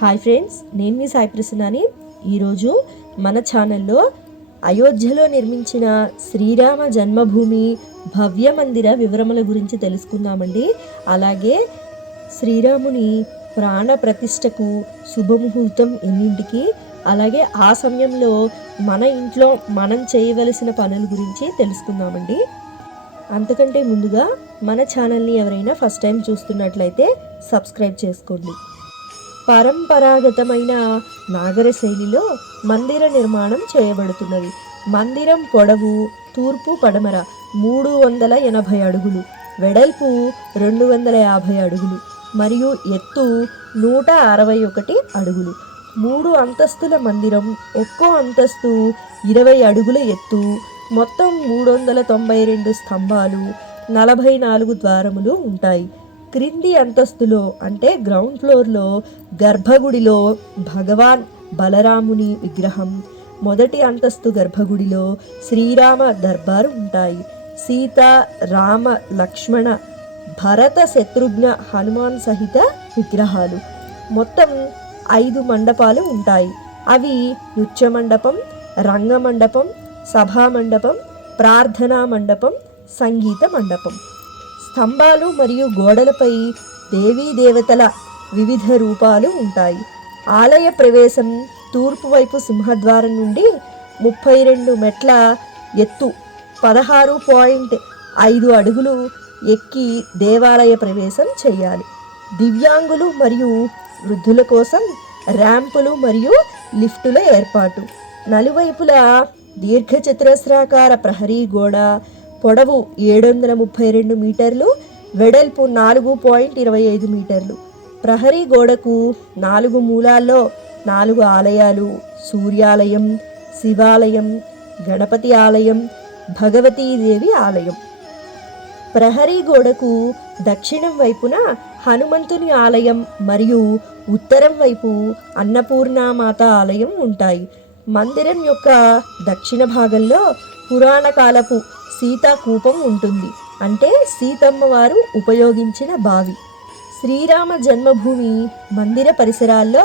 Hi friends, నేను మీ సాయి ప్రసన్నాని. ఈరోజు మన ఛానల్లో అయోధ్యలో నిర్మించిన శ్రీరామ జన్మభూమి భవ్య మందిర వివరముల గురించి తెలుసుకుందామండి. అలాగే శ్రీరాముని ప్రాణ ప్రతిష్టకు శుభముహూర్తం ఎన్నింటికి, అలాగే ఆ సమయంలో మన ఇంట్లో మనం చేయవలసిన పనుల గురించి తెలుసుకుందామండి. అంతకంటే ముందుగా మన ఛానల్ని ఎవరైనా ఫస్ట్ టైం చూస్తున్నట్లయితే సబ్స్క్రైబ్ చేసుకోండి. పరంపరాగతమైన నాగర శైలిలో మందిర నిర్మాణం చేయబడుతున్నది. మందిరం పొడవు తూర్పు పడమర 380 అడుగులు, వెడల్పు 250 అడుగులు మరియు ఎత్తు 161 అడుగులు. 3 అంతస్తుల మందిరం, ఒక్కో అంతస్తు 20 అడుగుల ఎత్తు, మొత్తం 392 స్తంభాలు, 44 ద్వారములు ఉంటాయి. క్రింది అంతస్తులో అంటే గ్రౌండ్ ఫ్లోర్లో గర్భగుడిలో భగవాన్ బలరాముని విగ్రహం, మొదటి అంతస్తు గర్భగుడిలో శ్రీరామ దర్బారు ఉంటాయి. సీత, రామ, లక్ష్మణ, భరత, శత్రుఘ్న, హనుమాన్ సహిత విగ్రహాలు. మొత్తం 5 మండపాలు ఉంటాయి. అవి నృత్య మండపం, రంగమండపం, సభా మండపం, ప్రార్థనా మండపం, సంగీత మండపం. స్తంభాలు మరియు గోడలపై దేవీ దేవతల వివిధ రూపాలు ఉంటాయి. ఆలయ ప్రవేశం తూర్పు వైపు సింహద్వారం నుండి 32 మెట్ల ఎత్తు 16.5 అడుగులు ఎక్కి దేవాలయ ప్రవేశం చేయాలి. దివ్యాంగులు మరియు వృద్ధుల కోసం ర్యాంపులు మరియు లిఫ్టుల ఏర్పాటు. నలువైపులా దీర్ఘచతురస్రాకార ప్రహరీ గోడ, పొడవు 732 మీటర్లు, వెడల్పు 4.25 మీటర్లు. ప్రహరీ గోడకు 4 మూలాల్లో 4 ఆలయాలు: సూర్యాలయం, శివాలయం, గణపతి ఆలయం, భగవతీదేవి ఆలయం. ప్రహరీ గోడకు దక్షిణం వైపున హనుమంతుని ఆలయం మరియు ఉత్తరం వైపు అన్నపూర్ణామాత ఆలయం ఉంటాయి. మందిరం యొక్క దక్షిణ భాగంలో పురాణ కాలపు సీతాకూపం ఉంటుంది, అంటే సీతమ్మ వారు ఉపయోగించిన బావి. శ్రీరామ జన్మభూమి మందిర పరిసరాల్లో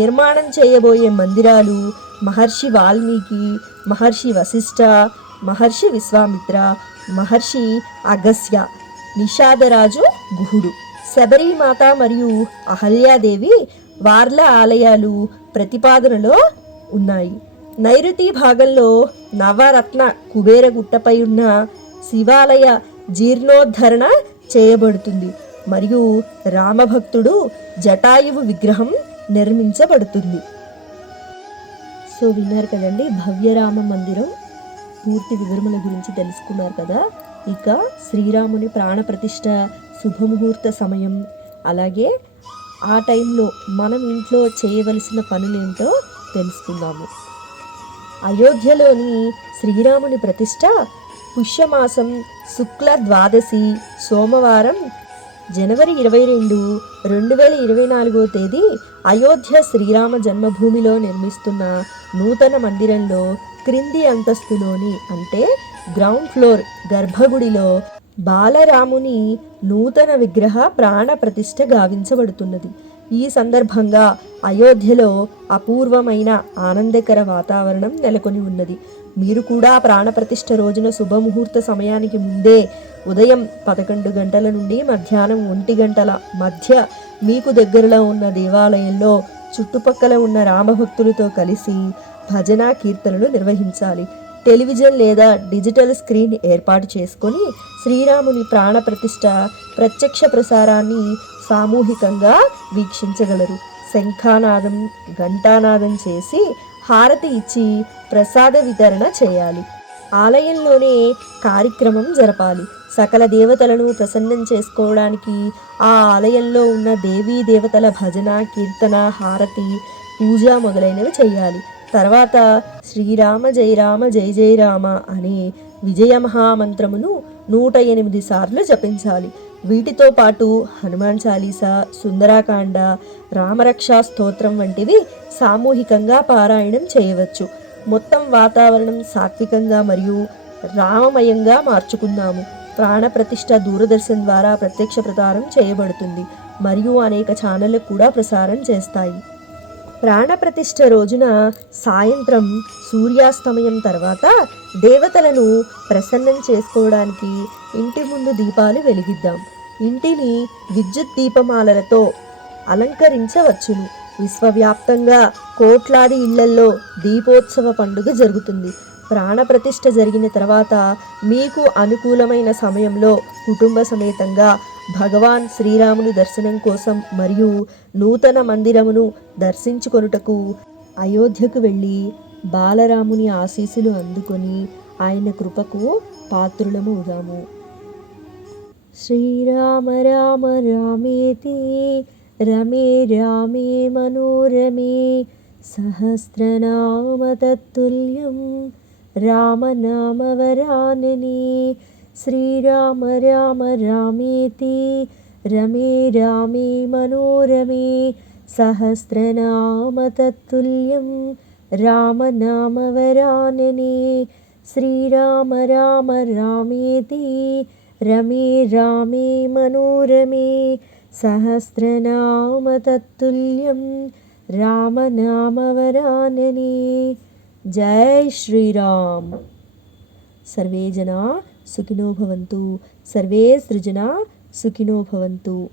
నిర్మాణం చేయబోయే మందిరాలు మహర్షి వాల్మీకి, మహర్షి వశిష్ఠ, మహర్షి విశ్వామిత్ర, మహర్షి అగస్య, నిషాదరాజు గుహుడు, శబరిమాత మరియు అహల్యాదేవి వార్ల ఆలయాలు ప్రతిపాదనలో ఉన్నాయి. నైరుతి భాగంలో నవరత్న కుబేరగుట్టపై ఉన్న శివాలయ జీర్ణోద్ధరణ చేయబడుతుంది మరియు రామభక్తుడు జటాయువు విగ్రహం నిర్మించబడుతుంది. సో విన్నారు కదండి, భవ్యరామ మందిరం పూర్తి వివరముల గురించి తెలుసుకున్నారు కదా. ఇక శ్రీరాముని ప్రాణప్రతిష్ఠ శుభముహూర్త సమయం, అలాగే ఆ టైంలో మనం ఇంట్లో చేయవలసిన పనులేంటో తెలుసుకుందాము. అయోధ్యలోని శ్రీరాముని ప్రతిష్ఠ పుష్యమాసం శుక్ల ద్వాదశి సోమవారం జనవరి 22, 2024 తేదీ అయోధ్య శ్రీరామ జన్మభూమిలో నిర్మిస్తున్న నూతన మందిరంలో క్రింది అంతస్తులోని అంటే గ్రౌండ్ ఫ్లోర్ గర్భగుడిలో బాలరాముని నూతన విగ్రహ ప్రాణ ప్రతిష్ఠ గావించబడుతున్నది. ఈ సందర్భంగా అయోధ్యలో అపూర్వమైన ఆనందకర వాతావరణం నెలకొని ఉన్నది. మీరు కూడా ప్రాణప్రతిష్ఠ రోజున శుభముహూర్త సమయానికి ముందే ఉదయం 11 గంటల నుండి మధ్యాహ్నం 1 గంటల మధ్య మీకు దగ్గరలో ఉన్న దేవాలయంలో చుట్టుపక్కల ఉన్న రామభక్తులతో కలిసి భజన కీర్తనలు నిర్వహించాలి. టెలివిజన్ లేదా డిజిటల్ స్క్రీన్ ఏర్పాటు చేసుకొని శ్రీరాముని ప్రాణప్రతిష్ఠ ప్రత్యక్ష ప్రసారాన్ని సామూహికంగా వీక్షించగలరు. శంఖానాదం, ఘంటానాదం చేసి హారతి ఇచ్చి ప్రసాద వితరణ చేయాలి. ఆలయంలోనే కార్యక్రమం జరపాలి. సకల దేవతలను ప్రసన్నం చేసుకోవడానికి ఆ ఆలయంలో ఉన్న దేవీ దేవతల భజన, కీర్తన, హారతి, పూజ మొదలైనవి చేయాలి. తర్వాత శ్రీరామ జయ రామ జయ జయ రామ అనే విజయ మహామంత్రమును 108 సార్లు జపించాలి. వీటితో పాటు హనుమాన్ చాలీసా, సుందరాకాండ, రామరక్షా స్తోత్రం వంటివి సామూహికంగా పారాయణం చేయవచ్చు. మొత్తం వాతావరణం సాత్వికంగా మరియు రామమయంగా మార్చుకుందాము. ప్రాణప్రతిష్ఠ దూరదర్శన్ ద్వారా ప్రత్యక్ష ప్రసారం చేయబడుతుంది మరియు అనేక ఛానళ్లు కూడా ప్రసారం చేస్తాయి. ప్రాణప్రతిష్ఠ రోజున సాయంత్రం సూర్యాస్తమయం తర్వాత దేవతలను ప్రసన్నం చేసుకోవడానికి ఇంటి ముందు దీపాలు వెలిగిద్దాం. ఇంటిని విద్యుత్ దీపమాలలతో అలంకరించవచ్చును. విశ్వవ్యాప్తంగా కోట్లాది ఇళ్లల్లో దీపోత్సవ పండుగ జరుగుతుంది. ప్రాణప్రతిష్ఠ జరిగిన తర్వాత మీకు అనుకూలమైన సమయంలో కుటుంబ సమేతంగా భగవాన్ శ్రీరాముని దర్శనం కోసం మరియు నూతన మందిరమును దర్శించుకొనుటకు అయోధ్యకు వెళ్ళి బాలరాముని ఆశీస్సులు అందుకొని ఆయన కృపకు పాత్రులము అవుదాము. శ్రీరామ రామ రామేతి రమే రామే మనోరమే సహస్రనామ తత్తుల్యం రామనామవరాననే. శ్రీరామ రామ రామేతి రమే రామే మనోరమే సహస్రనామ తత్తుల్యం రామనామవరాననే. శ్రీరామ రామ రామేతి రమే రామే మనోరమే సహస్రనామ తత్తుల్యం రామనామవరాననే. జై శ్రీరామ్. సర్వే జనా సుఖినో భవంతు. సర్వే సృజనా సుఖినో భవంతు.